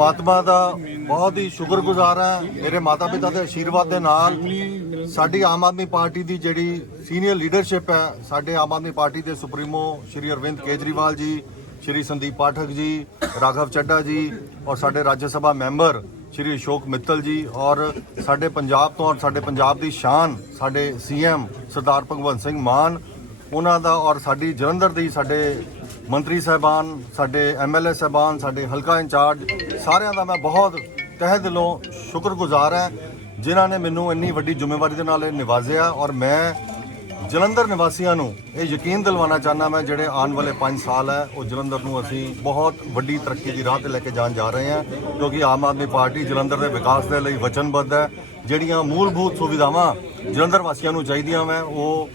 ਪਰਮਾਤਮਾ ਦਾ ਬਹੁਤ ਹੀ ਸ਼ੁਕਰਗੁਜ਼ਾਰ ਹਾਂ। ਮੇਰੇ ਮਾਤਾ ਪਿਤਾ ਦੇ ਆਸ਼ੀਰਵਾਦ ਦੇ ਨਾਲ ਸਾਡੀ ਆਮ ਆਦਮੀ ਪਾਰਟੀ ਦੀ ਜਿਹੜੀ ਸੀਨੀਅਰ ਲੀਡਰਸ਼ਿਪ ਹੈ, ਸਾਡੇ ਆਮ ਆਦਮੀ ਪਾਰਟੀ ਦੇ ਸੁਪਰੀਮੋ ਸ਼੍ਰੀ ਅਰਵਿੰਦ ਕੇਜਰੀਵਾਲ ਜੀ, ਸ਼੍ਰੀ ਸੰਦੀਪ ਪਾਠਕ ਜੀ, ਰਾਘਵ ਚੱਡਾ ਜੀ ਔਰ ਸਾਡੇ ਰਾਜ ਸਭਾ ਮੈਂਬਰ ਸ਼੍ਰੀ ਅਸ਼ੋਕ ਮਿੱਤਲ ਜੀ ਔਰ ਸਾਡੇ ਪੰਜਾਬ ਤੋਂ ਔਰ ਸਾਡੇ ਪੰਜਾਬ ਦੀ ਸ਼ਾਨ, ਸਾਡੇ ਸੀਐਮ ਸਰਦਾਰ ਭਗਵੰਤ ਸਿੰਘ ਮਾਨ, ਉਹਨਾਂ ਦਾ ਔਰ ਸਾਡੀ ਜਲੰਧਰ ਦੀ ਸਾਡੇ ਮੰਤਰੀ ਸਾਹਿਬਾਨ, ਸਾਡੇ ਐਮਐਲਏ ਸਾਹਿਬਾਨ, ਸਾਡੇ ਹਲਕਾ ਇੰਚਾਰਜ, ਸਾਰਿਆਂ ਦਾ ਮੈਂ ਬਹੁਤ ਤਹਿ ਦਿਲੋਂ ਸ਼ੁਕਰਗੁਜ਼ਾਰ ਹਾਂ, ਜਿਨ੍ਹਾਂ ਨੇ ਮੈਨੂੰ ਇੰਨੀ ਵੱਡੀ ਜ਼ਿੰਮੇਵਾਰੀ ਦੇ ਨਾਲ ਇਹ ਨਿਵਾਜ਼ਿਆ ਔਰ ਮੈਂ ਜਲੰਧਰ ਨਿਵਾਸੀਆਂ ਨੂੰ ਇਹ ਯਕੀਨ ਦਿਲਵਾਉਣਾ ਚਾਹੁੰਦਾ ਮੈਂ, ਜਿਹੜੇ ਆਉਣ ਵਾਲੇ 5 ਸਾਲ ਹੈ, ਉਹ ਜਲੰਧਰ ਨੂੰ ਅਸੀਂ ਬਹੁਤ ਵੱਡੀ ਤਰੱਕੀ ਦੀ ਰਾਹ ਤੇ ਲੈ ਕੇ ਜਾਣ ਜਾ ਰਹੇ ਹਾਂ, ਕਿਉਂਕਿ ਆਮ ਆਦਮੀ ਪਾਰਟੀ ਜਲੰਧਰ ਦੇ ਵਿਕਾਸ ਦੇ ਲਈ ਵਚਨਬੱਧ ਹੈ, ਜਿਹੜੀਆਂ ਮੂਲਭੂਤ ਸੁਵਿਧਾਵਾਂ ਜਲੰਧਰ ਵਾਸੀਆਂ ਨੂੰ ਚਾਹੀਦੀਆਂ ਮੈਂ ਉਹ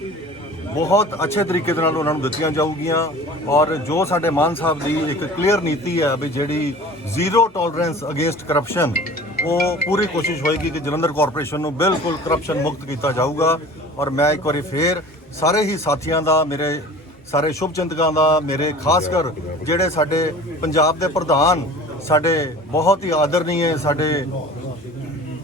ਬਹੁਤ ਅੱਛੇ ਤਰੀਕੇ ਦੇ ਨਾਲ ਉਹਨਾਂ ਨੂੰ ਦਿੱਤੀਆਂ ਜਾਊਗੀਆਂ ਔਰ ਜੋ ਸਾਡੇ ਮਾਨ ਸਾਹਿਬ ਦੀ ਇੱਕ ਕਲੀਅਰ ਨੀਤੀ ਹੈ ਵੀ ਜਿਹੜੀ ਜ਼ੀਰੋ ਟੋਲਰੈਂਸ ਅਗੇਂਸਟ ਕਰਪਸ਼ਨ ਉਹ ਪੂਰੀ ਕੋਸ਼ਿਸ਼ ਹੋਏਗੀ ਕਿ ਜਲੰਧਰ ਕਾਰਪੋਰੇਸ਼ਨ ਨੂੰ ਬਿਲਕੁਲ ਕਰਪਸ਼ਨ ਮੁਕਤ ਕੀਤਾ ਜਾਊਗਾ ਔਰ ਮੈਂ ਇੱਕ ਵਾਰੀ ਫੇਰ ਸਾਰੇ ਹੀ ਸਾਥੀਆਂ ਦਾ, ਮੇਰੇ ਸਾਰੇ ਸ਼ੁਭ ਚਿੰਤਕਾਂ ਦਾ, ਮੇਰੇ ਖਾਸ ਕਰ ਜਿਹੜੇ ਸਾਡੇ ਪੰਜਾਬ ਦੇ ਪ੍ਰਧਾਨ, ਸਾਡੇ ਬਹੁਤ ਹੀ ਆਦਰਨੀਏ, ਸਾਡੇ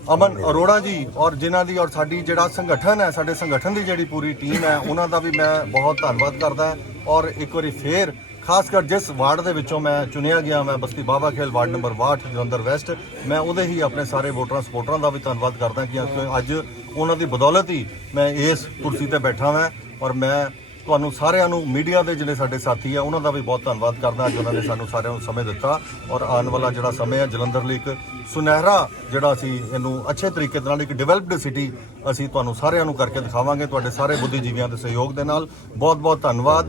ਅਮਨ ਅਰੋੜਾ ਜੀ ਔਰ ਜਿਨ੍ਹਾਂ ਦੀ ਔਰ ਸਾਡੀ ਜਿਹੜਾ ਸੰਗਠਨ ਹੈ, ਸਾਡੇ ਸੰਗਠਨ ਦੀ ਜਿਹੜੀ ਪੂਰੀ ਟੀਮ ਹੈ, ਉਹਨਾਂ ਦਾ ਵੀ ਮੈਂ ਬਹੁਤ ਧੰਨਵਾਦ ਕਰਦਾ ਔਰ ਇੱਕ ਵਾਰੀ ਫੇਰ ਖਾਸ ਕਰ ਜਿਸ ਵਾਰਡ ਦੇ ਵਿੱਚੋਂ ਮੈਂ ਚੁਣਿਆ ਗਿਆ, ਮੈਂ ਬਸਤੀ ਬਾਬਾ ਖੇਲ ਵਾਰਡ ਨੰਬਰ 62 ਜਲੰਧਰ ਵੈਸਟ, ਮੈਂ ਉਹਦੇ ਹੀ ਆਪਣੇ ਸਾਰੇ ਵੋਟਰਾਂ, ਸਪੋਰਟਰਾਂ ਦਾ ਵੀ ਧੰਨਵਾਦ ਕਰਦਾ ਕਿ ਅੱਜ ਉਹਨਾਂ ਦੀ ਬਦੌਲਤ ਹੀ ਮੈਂ ਇਸ ਕੁਰਸੀ ਤੇ ਬੈਠਾ ਹਾਂ ਔਰ ਮੈਂ ਤੁਹਾਨੂੰ ਸਾਰਿਆਂ ਨੂੰ, ਮੀਡੀਆ ਦੇ ਜਿਹੜੇ ਸਾਡੇ ਸਾਥੀ ਆ, ਉਹਨਾਂ ਦਾ ਵੀ ਬਹੁਤ ਧੰਨਵਾਦ ਕਰਦਾ। ਅੱਜ ਉਹਨਾਂ ਨੇ ਸਾਨੂੰ ਸਾਰਿਆਂ ਨੂੰ ਸਮੇਂ ਦਿੱਤਾ ਔਰ ਆਉਣ ਵਾਲਾ ਜਿਹੜਾ ਸਮੇਂ ਹੈ ਜਲੰਧਰ ਲਈ ਇੱਕ ਸੁਨਹਿਰਾ ਜਿਹੜਾ ਅਸੀਂ ਇਹਨੂੰ ਅੱਛੇ ਤਰੀਕੇ ਦੇ ਨਾਲ ਇੱਕ ਡਿਵੈਲਪਡ ਸਿਟੀ ਅਸੀਂ ਤੁਹਾਨੂੰ ਸਾਰਿਆਂ ਨੂੰ ਕਰਕੇ ਦਿਖਾਵਾਂਗੇ। ਤੁਹਾਡੇ ਸਾਰੇ ਬੁੱਧੀਜੀਵੀਆਂ ਦੇ ਸਹਿਯੋਗ ਦੇ ਨਾਲ। ਬਹੁਤ ਬਹੁਤ ਧੰਨਵਾਦ।